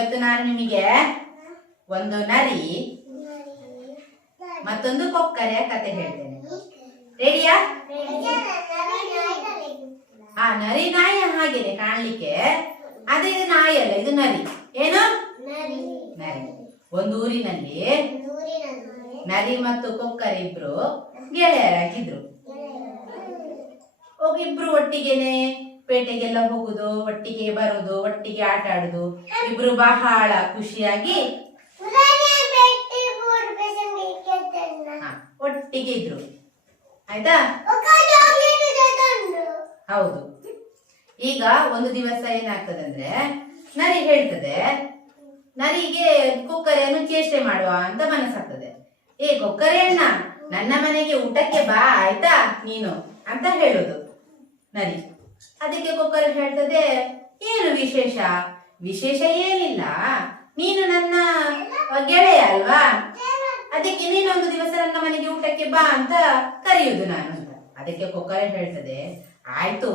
ಇವತ್ತು ನಾನು ನಿಮಗೆ ಒಂದು ನರಿ ಮತ್ತೊಂದು ಕೊಕ್ಕರೆಯ ಕತೆ ಹೇಳ್ತೇನೆ. ರೆಡಿಯಾ? ನರಿ ನಾಯಿ ಹಾಗೇನೆ ಕಾಣ್ಲಿಕ್ಕೆ, ಅದೇ ಇದು ನಾಯಿ ಅಲ್ಲ, ಇದು ನರಿ. ಏನು? ನರಿ. ಒಂದು ಊರಿನಲ್ಲಿ ನರಿ ಮತ್ತು ಕೊಕ್ಕರೆ ಇಬ್ರು ಗೆಳೆಯರಾಗಿದ್ರು. ಇಬ್ರು ಒಟ್ಟಿಗೆನೆ ಪೇಟೆಗೆಲ್ಲ ಹೋಗುದು, ಒಟ್ಟಿಗೆ ಬರುದು, ಒಟ್ಟಿಗೆ ಆಟ ಆಡುದು, ಇಬ್ರು ಬಹಳ ಖುಷಿಯಾಗಿ ಒಟ್ಟಿಗೆ ಇದ್ರು. ಆಯ್ತಾ? ಹೌದು. ಈಗ ಒಂದು ದಿವಸ ಏನಾಗ್ತದಂದ್ರೆ, ನರಿ ಹೇಳ್ತದೆ, ನರಿಗೆ ಕೊಕ್ಕರೆಯನ್ನು ಚೇಷ್ಟೆ ಮಾಡುವ ಅಂತ ಮನಸ್ಸಾಗ್ತದೆ. ಕೊಕ್ಕರೆ ಅಣ್ಣ, ನನ್ನ ಮನೆಗೆ ಊಟಕ್ಕೆ ಬಾ ಆಯ್ತಾ ನೀನು ಅಂತ ಹೇಳುದು ನರಿ. ಅದಕ್ಕೆ ಕೊಕ್ಕರೆ ಹೇಳ್ತದೆ, ಏನು ವಿಶೇಷ? ವಿಶೇಷ ಏನಿಲ್ಲ, ನೀನು ನನ್ನ ಗೆಳೆಯ ಅಲ್ವಾ, ಅದಕ್ಕೆ ನೀನೊಂದು ದಿವಸ ನನ್ನ ಮನೆಗೆ ಊಟಕ್ಕೆ ಬಾ ಅಂತ ಕರೆಯುವುದು ನಾನು ಅಂತ. ಅದಕ್ಕೆ ಕೊಕ್ಕರೆ ಹೇಳ್ತದೆ, ಆಯ್ತು,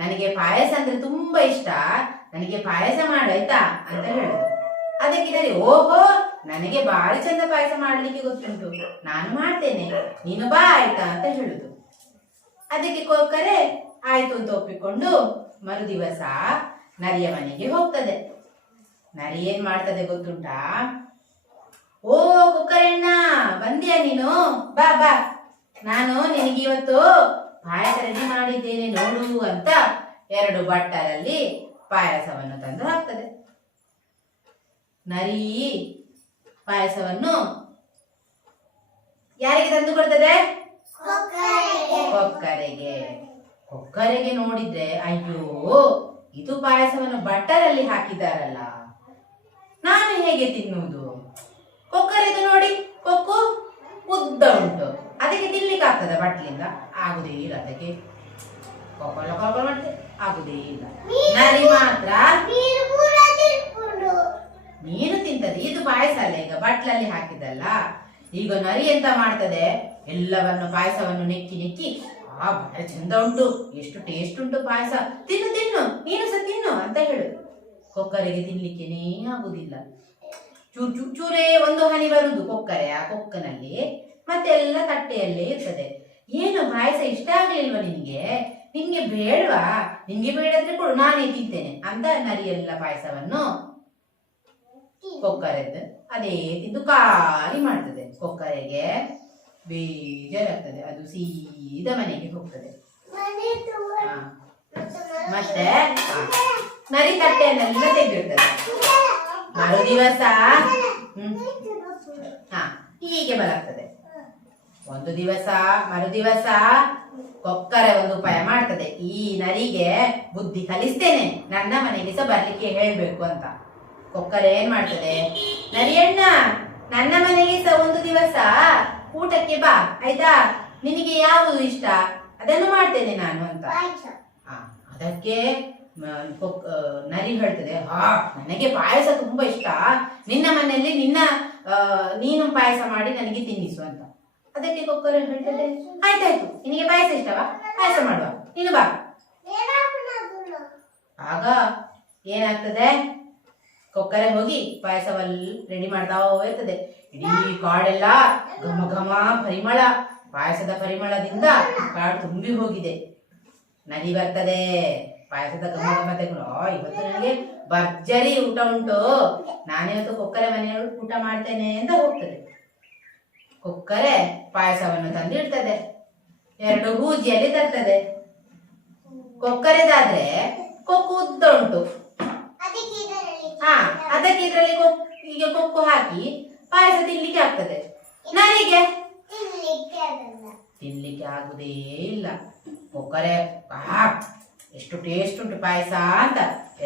ನನಗೆ ಪಾಯಸ ಅಂದ್ರೆ ತುಂಬಾ ಇಷ್ಟ, ನನಗೆ ಪಾಯಸ ಮಾಡಾಯ್ತಾ ಅಂತ ಹೇಳುದು. ಅದಕ್ಕೆ ನರಿ, ಓಹೋ, ನನಗೆ ಬಹಳ ಚಂದ ಪಾಯಸ ಮಾಡ್ಲಿಕ್ಕೆ ಗೊತ್ತುಂಟು, ನಾನು ಮಾಡ್ತೇನೆ, ನೀನು ಬಾ ಆಯ್ತಾ ಅಂತ ಹೇಳುದು. ಅದಕ್ಕೆ ಕೊಕ್ಕರೆ ಆಯ್ತು ಅಂತ ಒಪ್ಪಿಕೊಂಡು ಮರುದಿವಸ ನರಿಯ ಮನೆಗೆ ಹೋಗ್ತದೆ. ನರಿ ಏನ್ ಮಾಡ್ತದೆ ಗೊತ್ತುಂಟಾ? ಓ ಕೊಕ್ಕರೆಣ್ಣ, ಬಂದ್ಯಾ ನೀನು? ಬಾ ಬಾ, ನಾನು ನಿನಗೆ ಇವತ್ತು ಪಾಯಸ ರೆಡಿ ಮಾಡಿದ್ದೇನೆ ನೋಡು ಅಂತ 2 ಬಟ್ಟಲಲ್ಲಿ ಪಾಯಸವನ್ನು ತಂದು ಹಾಕ್ತದೆ. ನರಿ ಪಾಯಸವನ್ನು ಯಾರಿಗೆ ತಂದು ಕೊಡ್ತದೆ? ಕೊಕ್ಕರೆಗೆ. ಕೊಕ್ಕರೆಗೆ ನೋಡಿದ್ರೆ, ಅಯ್ಯೋ, ಇದು ಪಾಯಸವನ್ನು ಬಟ್ಟಲಲ್ಲಿ ಹಾಕಿದಾರಲ್ಲ, ನಾನು ಹೇಗೆ ತಿನ್ನುವುದು? ಕೊಕ್ಕರೆದು ನೋಡಿ, ಕೊಕ್ಕು ಉದ್ದ ಉಂಟು, ಅದಕ್ಕೆ ತಿನ್ಲಿಕ್ಕೆ ಆಗ್ತದೆ ಬಟ್ಲಿಂದ? ಆಗುದೇ ಇಲ್ಲ, ಅದಕ್ಕೆ ಕೊಕ್ಕಲ ಕೊಕ್ಕಲ ಮಾಡ್ತದೆ, ಆಗುದೇ ಇಲ್ಲ. ನರಿ ಮಾತ್ರ ನೀನು ತಿಂತದೆ, ಇದು ಪಾಯಸ ಅಲ್ಲ, ಈಗ ಬಟ್ಲಲ್ಲಿ ಹಾಕಿದಲ್ಲ. ಈಗ ನರಿ ಎಂತ ಮಾಡ್ತದೆ, ಎಲ್ಲವನ್ನು ಪಾಯಸವನ್ನು ನೆಕ್ಕಿ ನೆಕ್ಕಿ, ಬಹಳ ಚಂದ ಉಂಟು, ಎಷ್ಟು ಟೇಸ್ಟ್ ಉಂಟು ಪಾಯಸ, ತಿನ್ನು ತಿನ್ನು, ನೀನು ಸಹ ತಿನ್ನು ಅಂತ ಹೇಳುದು. ಕೊಕ್ಕರೆಗೆ ತಿನ್ಲಿಕ್ಕೇನೇ ಆಗುದಿಲ್ಲ. ಚೂರೇ ಒಂದು ಹನಿ ಬರುದು ಆ ಕೊಕ್ಕನಲ್ಲಿ, ಮತ್ತೆ ಎಲ್ಲ ತಟ್ಟೆಯಲ್ಲೇ ಇರ್ತದೆ. ಏನು ಪಾಯಸ ಇಷ್ಟ ಆಗ್ಲಿಲ್ವಾ ನಿನ್ಗೆ? ನಿನ್ಗೆ ಬೇಡವಾ? ನಿನ್ಗೆ ಬೇಡದ್ರೆ ಕೊಡು, ನಾನೇ ತಿಂತೇನೆ ಅಂತ ನರಿ ಎಲ್ಲ ಪಾಯಸವನ್ನು ಕೊಕ್ಕರೆದ್ದು ಅದೇ ತಿಂದು ಖಾಲಿ ಮಾಡ್ತದೆ. ಕೊಕ್ಕರೆಗೆ ಬೇಜಾರಾಗ್ತದೆ, ಅದು ಸೀದಾ ಮನೆಗೆ ಹೋಗ್ತದೆ. ಮತ್ತೆ ನರಿ ತಟ್ಟೆಯನ್ನೆಲ್ಲ ತೆಗೆದಿರ್ತದೆ. ಮರುದಿವಸ ಹೀಗೆ ಬಲಾಗ್ತದೆ. ಮರುದಿವಸ ಕೊಕ್ಕರೆ ಒಂದು ಉಪಾಯ ಮಾಡ್ತದೆ, ಈ ನರಿಗೆ ಬುದ್ಧಿ ಕಲಿಸ್ತೇನೆ, ನನ್ನ ಮನೆಗೆ ಸಹ ಬರ್ಲಿಕ್ಕೆ ಹೇಳ್ಬೇಕು ಅಂತ. ಕೊಕ್ಕರೆ ಏನ್ ಮಾಡ್ತದೆ, ನರಿಯಣ್ಣ, ನನ್ನ ಮನೆಗೆ ಸಹ ಒಂದು ದಿವಸ ಊಟಕ್ಕೆ ಬಾ ಆಯ್ತಾ, ನಿನಗೆ ಯಾವುದು ಇಷ್ಟ ಅದನ್ನು ಮಾಡ್ತೇನೆ ನಾನು ಅಂತ. ಅದಕ್ಕೆ ನರಿ ಹೇಳ್ತದೆ, ನನಗೆ ಪಾಯಸ ತುಂಬಾ ಇಷ್ಟ, ನಿನ್ನ ಮನೆಯಲ್ಲಿ ನೀನು ಪಾಯಸ ಮಾಡಿ ನನಗೆ ತಿನ್ನಿಸು ಅಂತ. ಅದಕ್ಕೆ ಕೊಕ್ಕರೆ ಹೇಳ್ತದೆ, ಆಯ್ತಾಯ್ತು, ನಿನಗೆ ಪಾಯಸ ಇಷ್ಟವಾ, ಪಾಯಸ ಮಾಡುವ, ನೀನು ಬಾ. ಆಗ ಏನಾಗ್ತದೆ, ಕೊಕ್ಕರೆ ಹೋಗಿ ಪಾಯಸವಲ್ಲಿ ರೆಡಿ ಮಾಡ್ತಾ ಇರ್ತದೆ. ಇಡೀ ಕಾಡೆಲ್ಲ ಘಮ ಘಮ ಪರಿಮಳ, ಪಾಯಸದ ಪರಿಮಳದಿಂದ ಕಾಡು ತುಂಬಿ ಹೋಗಿದೆ. ನರಿ ಬರ್ತದೆ, ಪಾಯಸದ ಘಮ ಘಮ ತೆಗೆದು, ಇವತ್ತು ನನಗೆ ಭರ್ಜರಿ ಊಟ ಉಂಟು, ನಾನಿವತ್ತು ಕೊಕ್ಕರೆ ಮನೆಯಲ್ಲಿ ಊಟ ಮಾಡ್ತೇನೆ ಅಂತ ಹೋಗ್ತದೆ. ಕೊಕ್ಕರೆ ಪಾಯಸವನ್ನು ತಂದಿಡ್ತದೆ, 2 ಹೂಜಿಯಲ್ಲಿ ತರ್ತದೆ. ಕೊಕ್ಕರೆದಾದ್ರೆ ಕೊಕ್ಕು ಉದ್ದ ಉಂಟು, ಅದಕ್ಕೆ ಇದರಲ್ಲಿ ಈಗ ಕೊಕ್ಕು ಹಾಕಿ ಪಾಯಸ ತಿನ್ಲಿಕ್ಕೆ ಆಗ್ತದೆ. ನರಿಗೆ ತಿನ್ಲಿಕ್ಕೆ ಆಗುದೇ ಇಲ್ಲ. ಕೊಕ್ಕರೆ ಎಷ್ಟು ಟೇಸ್ಟ್ ಉಂಟು ಪಾಯಸ ಅಂತ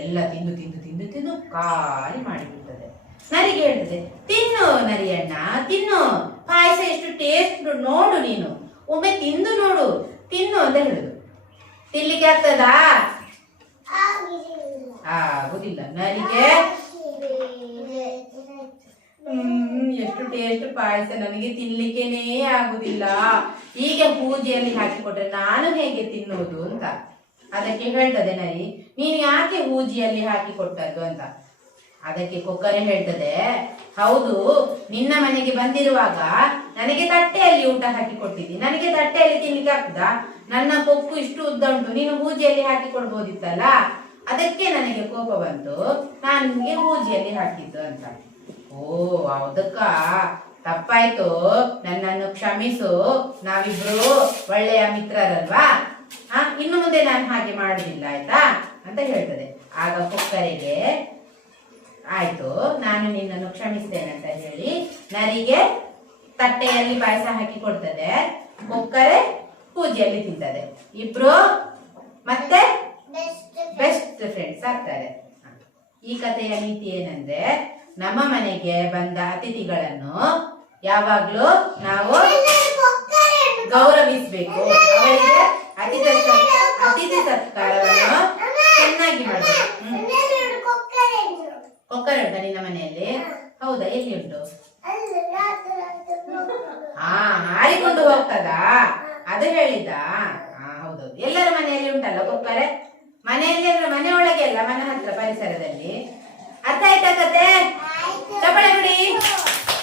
ಎಲ್ಲ ತಿಂದು ತಿಂದು ತಿಂದು ತಿಂದು ಖಾಲಿ ಮಾಡಿಬಿಡ್ತದೆ. ನರಿಗೆ ಹೇಳ್ತದೆ, ತಿನ್ನು ನರಿಯಣ್ಣ, ತಿನ್ನು, ಪಾಯಸ ಎಷ್ಟು ಟೇಸ್ಟ್ ನೋಡು, ನೀನು ಒಮ್ಮೆ ತಿಂದು ನೋಡು, ತಿನ್ನು ಅಂತ ಹೇಳುದು. ತಿನ್ಲಿಕ್ಕೆ ಆಗ್ತದಾ? ಆಗುದಿಲ್ಲ. ನರಿಗೆ ಎಷ್ಟು ಟೇಸ್ಟ್ ಪಾಯಸ, ನನಗೆ ತಿನ್ಲಿಕ್ಕೇನೇ ಆಗುದಿಲ್ಲ, ಈಗ ಪೂಜೆಯಲ್ಲಿ ಹಾಕಿಕೊಟ್ರೆ ನಾನು ಹೇಗೆ ತಿನ್ನುವುದು ಅಂತ. ಅದಕ್ಕೆ ಹೇಳ್ತದೆ ನರಿ, ನೀನು ಯಾಕೆ ಹೂಜಿಯಲ್ಲಿ ಹಾಕಿ ಕೊಟ್ಟದ್ದು ಅಂತ. ಅದಕ್ಕೆ ಕೊಕ್ಕರೆ ಹೇಳ್ತದೆ, ಹೌದು, ನಿನ್ನ ಮನೆಗೆ ಬಂದಿರುವಾಗ ನನಗೆ ತಟ್ಟೆಯಲ್ಲಿ ಊಟ ಹಾಕಿ ಕೊಟ್ಟಿದ್ದಿ, ನನಗೆ ತಟ್ಟೆಯಲ್ಲಿ ತಿನ್ಲಿಕ್ಕೆ ಆಗ್ತದಾ? ನನ್ನ ಕೊಕ್ಕು ಇಷ್ಟು ಉದ್ದ ಉಂಟು, ನೀನು ಹೂಜಿಯಲ್ಲಿ ಹಾಕಿ ಕೊಡ್ಬೋದಿತ್ತಲ್ಲ, ಅದಕ್ಕೆ ನನಗೆ ಕೋಪ ಬಂತು, ನಾನು ನಿಮಗೆ ಹೂಜಿಯಲ್ಲಿ ಹಾಕಿದ್ದು ಅಂತ. ಓ ಹೌದಕ್ಕ, ತಪ್ಪಾಯ್ತು, ನನ್ನನ್ನು ಕ್ಷಮಿಸು, ನಾವಿಬ್ರು ಒಳ್ಳೆಯ ಮಿತ್ರರಲ್ವಾ, ಇನ್ನು ಮುಂದೆ ನಾನು ಹಾಗೆ ಮಾಡುದಿಲ್ಲ ಆಯ್ತಾ ಅಂತ ಹೇಳ್ತದೆ. ಆಗ ಕೊಕ್ಕರೆಗೆ ಆಯ್ತು, ನಾನು ನಿನ್ನನ್ನು ಕ್ಷಮಿಸ್ತೇನೆ ಅಂತ ಹೇಳಿ ನರಿಗೆ ತಟ್ಟೆಯಲ್ಲಿ ಪಾಯಸ ಹಾಕಿ ಕೊಡ್ತದೆ, ಕೊಕ್ಕರೆ ಪೂಜೆಯಲ್ಲಿ ತಿಂತದೆ. ಇಬ್ರು ಮತ್ತೆ ಬೆಸ್ಟ್ ಫ್ರೆಂಡ್ಸ್ ಆಗ್ತಾರೆ. ಈ ಕಥೆಯ ನೀತಿ ಏನಂದ್ರೆ, ನಮ್ಮ ಮನೆಗೆ ಬಂದ ಅತಿಥಿಗಳನ್ನು ಯಾವಾಗ್ಲೂ ನಾವು ಗೌರವಿಸ್ಬೇಕು, ಅವರಿಗೆ ಅತಿಥಿ ಸತ್ಕಾರವನ್ನು ಚೆನ್ನಾಗಿ ಮಾಡಬೇಕು. ಕೊಕ್ಕರೆ ಉಂಟ ನಿನ್ನ ಮನೆಯಲ್ಲಿ? ಹೌದಾ, ಎಲ್ಲಿ ಉಂಟು? ಹಾರಿಕೊಂಡು ಹೋಗ್ತದಾ? ಅದು ಹೇಳಿದ್ದ? ಹೌದೌದು, ಎಲ್ಲರ ಮನೆಯಲ್ಲಿ ಉಂಟಲ್ಲ ಕೊಕ್ಕರೆ, ಮನೆಯಲ್ಲಿ ಅಂದ್ರೆ ಮನೆ ಒಳಗೆ ಅಲ್ಲ, ಮನೆ ಹತ್ರ ಪರಿಸರದಲ್ಲಿ. ಅರ್ಥ ಆಯ್ತಾ ಕತೆ? ಚಪ್ಪಾಳೆ